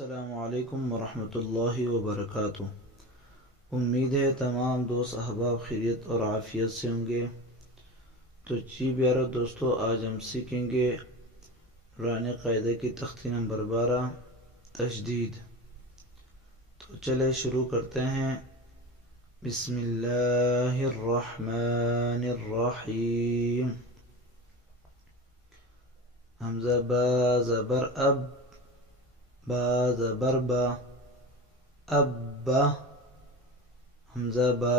अस्सलामुअलैकुम वरहमतुल्लाहि वबरकातुह। उम्मीद है तमाम दोस्त अहबाब खैरियत और आफ़ियत से होंगे। तो जी प्यारे दोस्तों, आज हम सीखेंगे पुराने कायदे की तख्ती नंबर 12 तशदीद। तो चले शुरू करते हैं। बिस्मिल्लाहिर्रहमानिर्रहीम। हमज़ा बा ज़बर अब, बा ज़बर बा, अब्बा। हमज़ा बा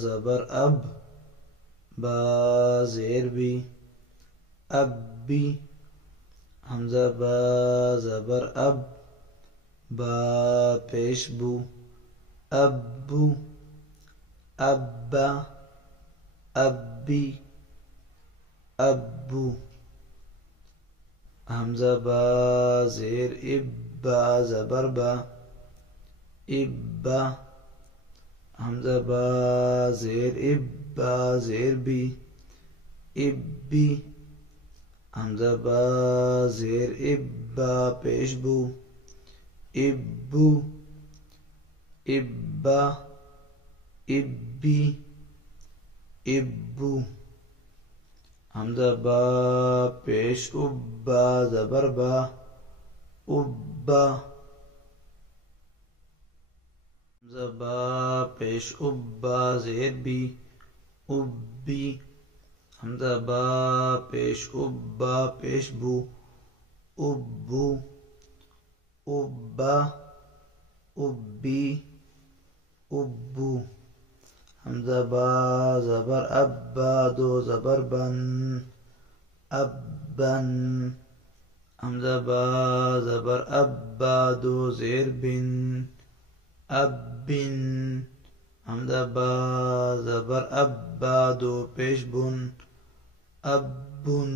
ज़बर अब, बा ज़ेर बी, अब्बी। हमज़ा बा ज़बर अब, बा पेश बू, अब्बू, अब्बा, अब्बी, अब्बू। हमज़ा बा ज़ेर इब, बा ज़बर बा, इब्बा। हमज़ा बा ज़ेर इब, बा ज़ेर बी, इब्बी। हमज़ा बा ज़ेर इब, बा पेश बू, इब्बू, इब्बा, इब्बी, इब्बू। हमज़ा बा पेश उब, बा ज़बर बा, उब्बा। हमज़ा बा पेश उब, बा ज़ेर बी, उब्बी। हमज़ा बा पेश उब, बा पेश बू, उब्बू, उब्बा, उब्बी, उब्बू। हमज़ा बा ज़बर अब, बा दो ज़बर बन, अब्बन। हमज़ा बा ज़बर अब, बा दो ज़ेर बिन, अब्बिन। हमज़ा बा ज़बर अब, बा दो पेश बुन, अब्बुन,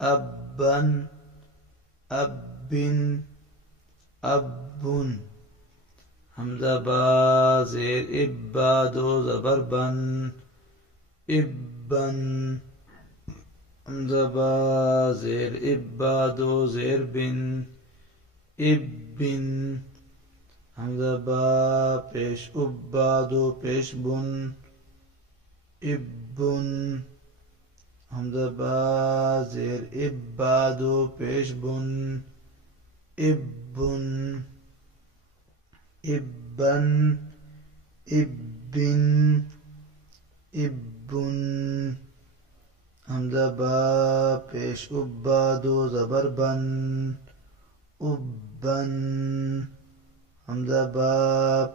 अब्बन, अब्बिन, अब्बुन। हमज़ा बा ज़ेर इब, बा दो ज़बर बन, इब्बन। हमज़ा बा ज़ेर इब, बा दो ज़ेर बिन, इब्बिन। हमज़ा बा पेश उब, बा दो पेश बुन, इब्बुन। हमज़ा बा ज़ेर इब, बा दो पेश बुन, इब्बुन, इब्बन, इब्बिन, इब्बुन। हमज़ा बा पेश उब, बा दो ज़बर बन, उब्बन। हमज़ा बा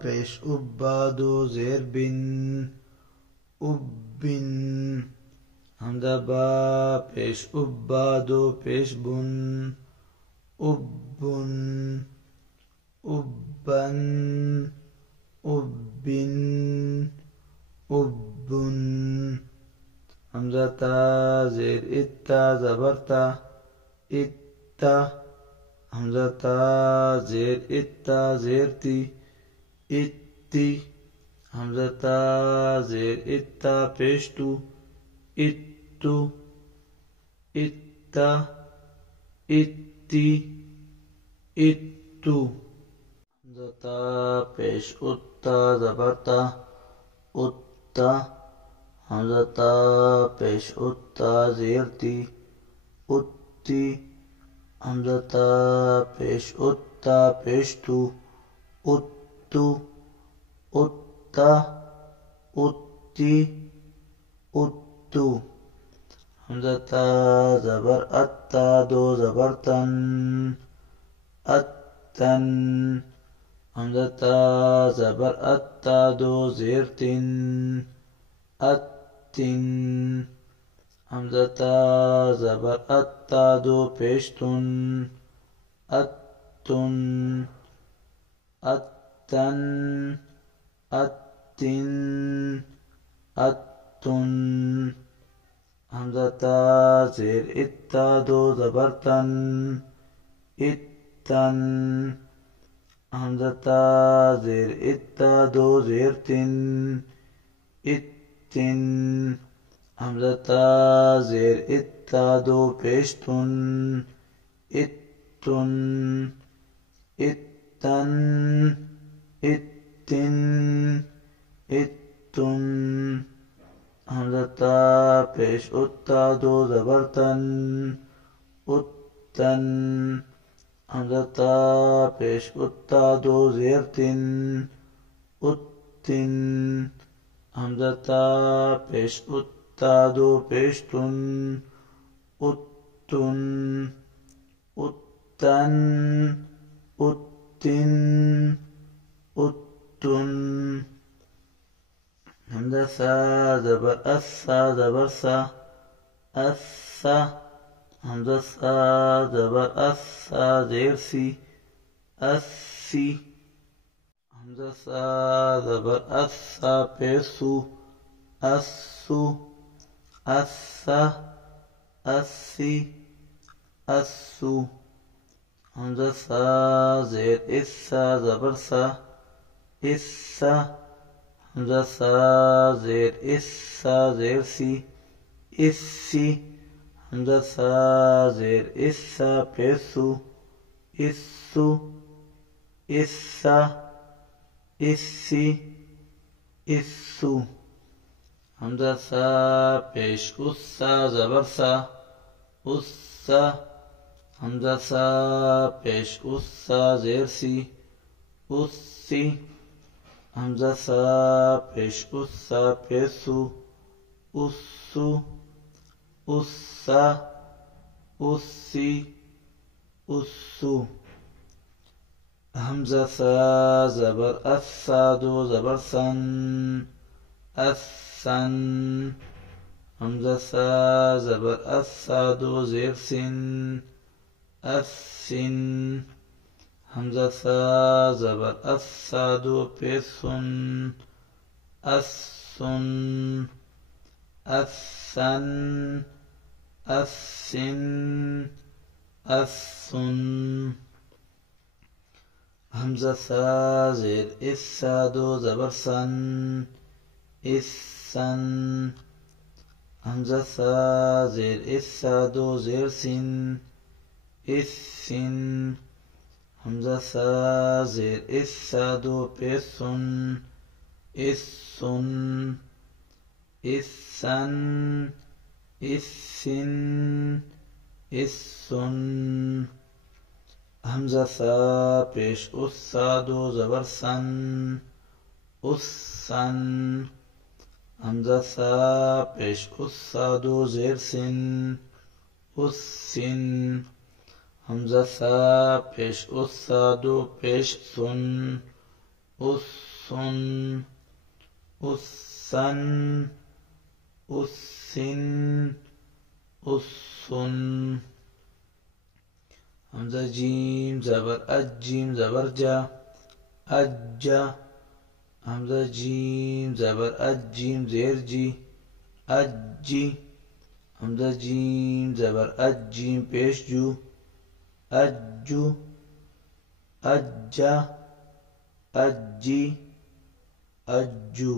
पेश उब, बा दो ज़ेर बिन, उब्बिन। हमज़ा बा पेश उब, बा दो पेश बुन, उब्बुन, उब्बन, उब्बिन, उब्बुन। हमज़ा ता ज़ेर इत्ता ज़बर ता, इत्ता। हमज़ा ता ज़ेर इत्ता ज़ेर ती, इत्ती। हमज़ा ता ज़ेर इत्ता पेश तू, इत्तू, इत्ता, इत्ती, इत्तू। हमज़ा ता पेश उत्ता ज़बर ता, उत्ता। हमज़ा ता पेश उत्ता ज़ेर ती, उत्ती। हमज़ा ता पेश उत्ता पेश तू, उत्तू, उत्ता, उत्ती, उत्तू। हमज़ा ता ज़बर अत्ता दो ज़बर तन, अत्तन। हमज़ा ता ज़बर अत्ता दो ज़ेर तिन, अत्तिन। हमज़ा ता ज़बर अत्ता दो पेश तुन, अत्तुन, अत्तन, अत्तिन, अत्तुन। हमज़ा ता ज़ेर इत्ता दो ज़बर तन, इत्तन। हमज़ा ता ज़ेर इत्ता दो ज़ेर तिन, इत्तिन। हमज़ा ता ज़ेर इत्ता दो पेश तुन, इत्तुन, इत्तन इत्तिन इत्तुन हमजा ता पेश उत्ता दो ज़बर तन उत्तन हमजा ता पेश उत्ता दो ज़ेर तिन उत्तिन हमजा ता पेश उत्ता दो पेश तुन उत्तुन उत्तन उत्तिन उत्तुन हमजा सा ज़बर अस्सा ज़बर सा अस्सा हमजा सा ज़बर अस्सा ज़ेर सी अस्सी हमजा सा ज़बर अस्सा पेसु अस्सु अस्सा अस्सी अस्सु हमजा सा ज़ेर इस्सा ज़बर सा इस्सा हमजा सा ज़ेर इस्सा ज़ेर सी इस्सी हमजा सा ज़ेर इस्सा पेसु इस्सु इस्सा इस्सी इस्सु हमजा सा पेश उस्सा ज़बर सा उस्सा हमजा सा पेश उस्सा ज़ेर सी उस्सी हमजा सा पेश उस्सा पेसु उस्सु उस्सा उस्सी उस्सु हमजा सा ज़बर अस्सा दो ज़बर सन अस्सन हमजा सा ज़बर अस्सा दो ज़ेर सिन अस्सिन हमजा सा ज़बर अस्सा दो पेसुन अस्सुन अस्सन अस्सिन अस्सुन हमजा सा ज़ेर इस्सा दो ज़बर सन इस्सन हमजा सा ज़ेर इस्सा दो ज़ेर सिन इस्सिन हमजा सा ज़ेर इस्सा दो पेसुन इस्सुन इस्सन इस्सिन इस्सुन हमजा सा पेश उस्सा दो ज़बर सन उस्सन हमजा सा पेश उस्सा दो ज़ेर सिन उस्सिन हमजा सा पेश उस्सा दो पेश सुन उस्सुन उस्सन उस्सिन उस्सुन हमजा जीम ज़बर अज्जीम ज़बर जा अज्जा हमजा जीम ज़बर अज्जीम ज़ेर जी अज्जी हमजा जीम ज़बर अज्जीम पेश जू अज्जू अज्जा अज्जी अज्जू